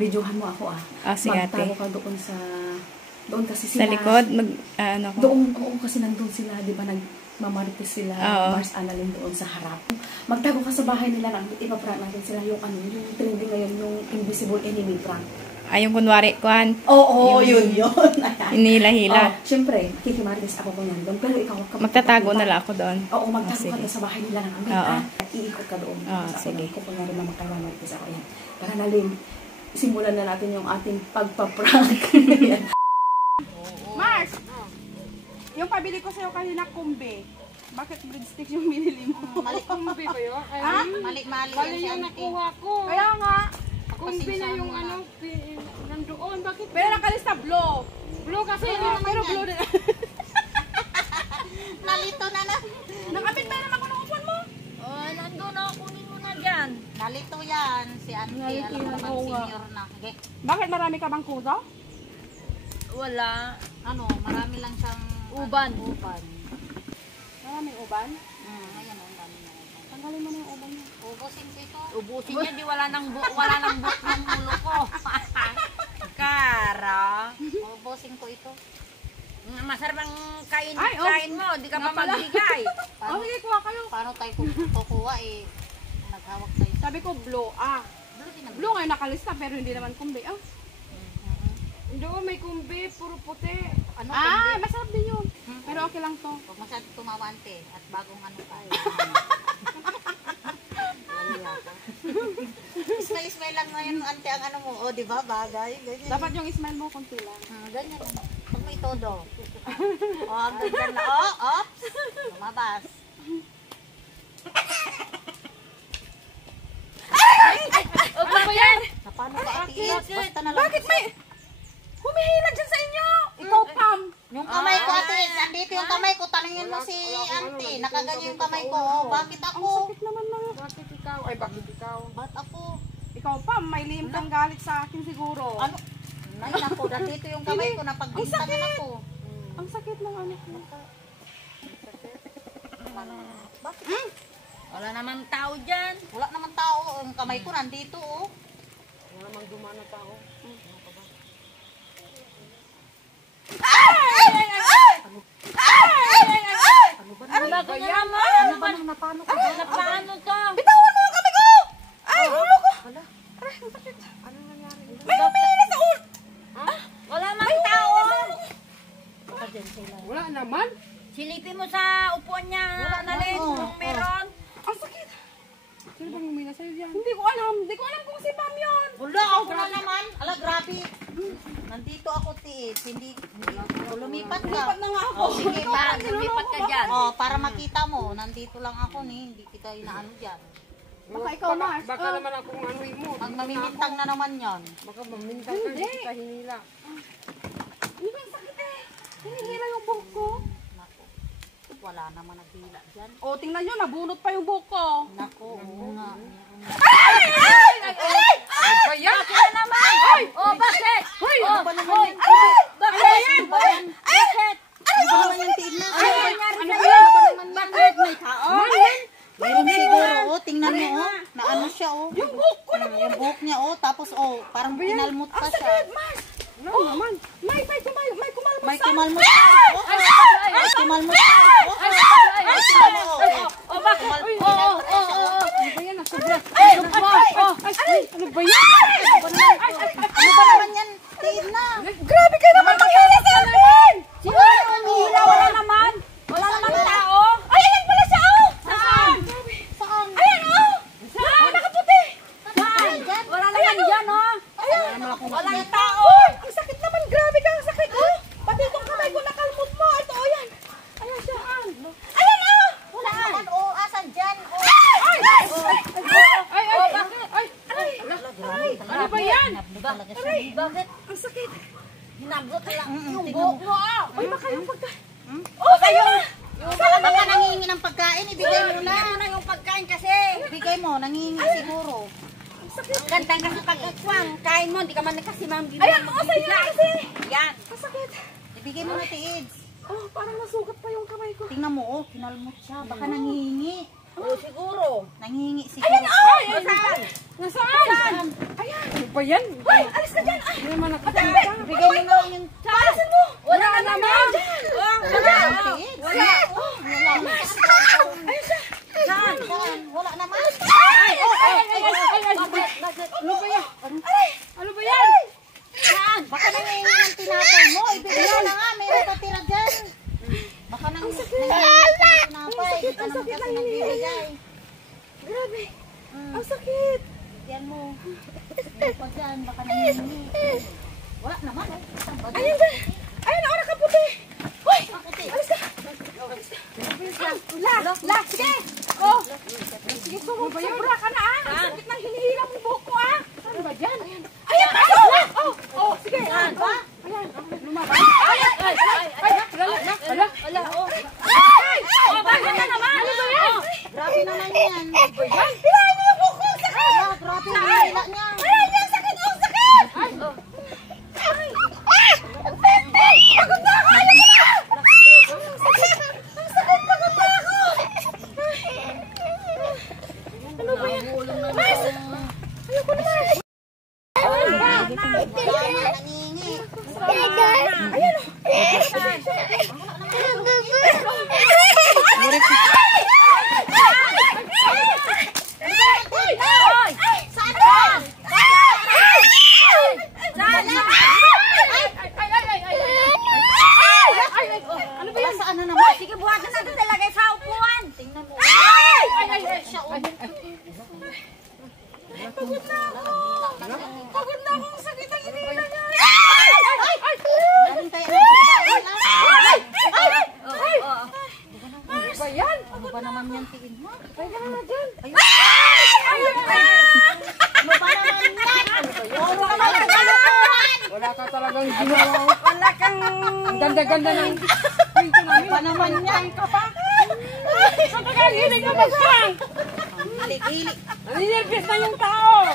Videohan mo ako sige ate. Magtago ka doon sa... Doon kasi sila... Sa likod? Ano ko? Doon kasi nandun sila, di ba, nagmamarites sila, Mars Annalyn doon sa harap. Magtago ka sa bahay nila, ipaprank natin sila yung trending ngayon, yung invisible enemy prank. Yung kunwari, kuhan? Oo, yun. Hinihila-hila. Siyempre, makikimarites ako kung nandun, pero ikaw... Magtatago na lang ako doon. Oo, magtago ka sa bahay nila ng amin, iikot ka doon. Sige. Kung kunwari na magkamamarites ako yan. Para nalim, simulan na natin yung ating pagpaprank. Mars! Yung pabili ko sa'yo kanina, kumbe. Bakit breadsticks yung binili mo? Mali kumbe ba yun? Mali Mali yung nakuha ko. Kaya nga. Kumbe na yung ano, nandoon. Bakit? Pero nakalista blue. Blue kasi. Pero blue din. Nalito na na. Nakapit pa naman ko ng upuan mo. Nandun na. Kunin mo na dyan. Nalito yan. Si Auntie. Alam mo naman senior na. Okay. Bakit marami ka bang kuto? Wala. Marami lang siyang uban. Maraming uban? Ayan o, dami na uban. Tanggalin mo na yung uban niya. Ubusin ko ito. Ubusin niya, di wala nang buhok ng ulo ko. Kara. Ubusin ko ito. Masarap ang kain mo, di ka pa magbigay. Sige, kuha kayo. Paano tayo kukuha naghawak tayo. Sabi ko blue. Blue ngayon nakalista pero hindi naman kumbe. Doon may kumbi, puro puti. Masarap din yun. Pero okay lang to. Huwag masyado tumawante at bagong tayo. Smile lang ngayon, ante, ang mo. O, di ba? Bagay. Ganyan. Dapat yung smile mo, konti lang. Ganyan. Huwag mo itodo. Ganyan na. Ops. Lumabas. Ano ba yan? Paano ka, ate? Basta na lang. Bakit may... Humihilag dyan sa inyo! Ikaw, Pam! Yung kamay ko, ate, andito yung kamay ko. Tanungin mo si auntie. Nakaganyan yung kamay ko. Bakit ako? Ang sakit naman na. Bakit ikaw? Bakit ikaw? Ba't ako? Ikaw, Pam, may lihim kang galit sa akin siguro. Ano? Nay, nako, nandito yung kamay ko. Napagbintangan ako. Ang sakit ng anak mo. Bakit? Wala namang tao dyan. Wala namang tao. Yung kamay ko nandito, Wala namang dumana tao. Ano ba nang napano ka? Napano to? Bitawan mo yung kamay ko! Ay, ulo ko! Aray, ang sakit. Ano nangyari? May humihila sa ulo! Wala mang tao. Wala naman. Silipin mo sa upuan niya. Annalyn, kung meron. Ang sakit. Sino bang humihila sa'yo yan? Hindi ko alam. Hindi ko alam kung si Pam yun. Wala naman. Ala, grabe. Nandito ako, tiit. Hindi. Lumipat ka. Lumipat na nga ako. Sige, para lumipat ka dyan. Para makita mo. Nandito lang ako, hindi kita inaano dyan. Baka ikaw, Mars. Baka naman akong anuin mo. Ang mamimintang na naman yan. Baka mamintang ka, hindi kita hinila. Hindi ba yung sakit eh? Hinihila yung buhok ko. Naku, wala naman naghila dyan. O, tingnan nyo, nabunot pa yung buhok ko. Naku, oo nga. Kaya? Bakit naman? Oh, bakit? Hoy! Ano ba naman yan? Bakit? Bakit? Ano ba naman yung tignan? Ano ba naman? Bakit? May tao? Meron siguro, tingnan mo, naano siya, Yung buhok ko na yung buhok niya, tapos, parang kinalmot pa siya. Mars! Ano naman? May kumalmot May sa... kumalmot pa. May kumalmot pa. Bakit? Ano ba yan? Nasobra. Ano ba yan? Ano ba naman yan? Tiin na. Grabe kayo naman maghila sa akin! Wala naman. Wala naman tao. Ay, ayan pala siya, Saan? Saan? Ayan, Saan? Nakaputi! Saan? Wala naman dyan, Ayan! Walang tao. Ang sakit naman, grabe ka, ang sakit, Pati itong kamay ko nakalmot mo. Ito, ayan. Ayan siya, Ayan, Wala naman, asan dyan? Ay, ano ba yan? Bakit? Ang sakit. Hinagot lang yung buhok mo, Ay, baka yung pagkain. Kayo. Baka nangihingi ng pagkain, ibigay mo na. Ibigay mo na yung pagkain kasi. Ibigay mo, nangihingi siguro. Sakit. Ang ganda kasi pagkakwang. Kain mo, hindi ka man kasi mambibigay. Ayan, sa'yo na kasi. Yan. Ang sakit. Ibigay mo na, Tiids. Parang nasugat pa yung kamay ko. Tingnan mo, kinalmot siya. Baka nangihingi. Oo, siguro. Nangingi siguro. Ayan, oh! Saan? Nasaan? Ayan. Ano ba yan? Hoy, alis ka dyan. Hindi naman nakakita. Bigay mo na yung... Paalisin mo. Wala naman. Wala. Wala. Ayun siya. Saan? Wala naman. Ay. Ano ba yan? Ano ba yan? Saan? Baka nangingi ng tinapay mo. Ibigay mo na nga. Meron ka tira dyan. Baka nangingi ng tinapay. Hindi ka naman kasi nagbibigay. Grabe. Ang sakit. Yan mo. Meron pa dyan. Baka nangingi. Wala naman. Ayun dyan. Ayun, ako nakaputi. Hoy, alis ka. La, sige. Oh. Sige, sobra ka na ah. Ang sakit ng hinihilang mo buhok ko ah. Saan ba dyan? Ayan, oh, sige. Saan ba? Ayan, lumabas. Bakit na naman? Ano ba yan? Grabe naman yan. Ano ba yan? Hilahin mo yung buhok ko. Ang sakit. Wala, grabe yung hila niya. Ayan, yan, sakit. Oh, sakit. Pagod na ako. Ayoko na. Ang sakit. Ang sakit. Pagod na ako. Ano ba yan? Mas. Ayoko na. Wala na, nangingi. Ayan o. Saan ka? Ano ba yan? Saan na naman? Sige, buhatan natin talagay sa upuan. Tingnan mo. Siya, Pagod na ako. Pagod na ako. Ang sakit ang hinila niya. Galing tayo ng Ano ba yan? Ano ba naman yan? Tingin mo. Kaya ka na dyan. Ano ba naman yan? Ano ba naman yan? Wala ka talagang ginawa. Wala kang... Ang ganda-ganda ng pinto namin. Ano ba naman yan? Ang tagagiling ka ba siya? Hilig-hilig. Naninipis na yung tao.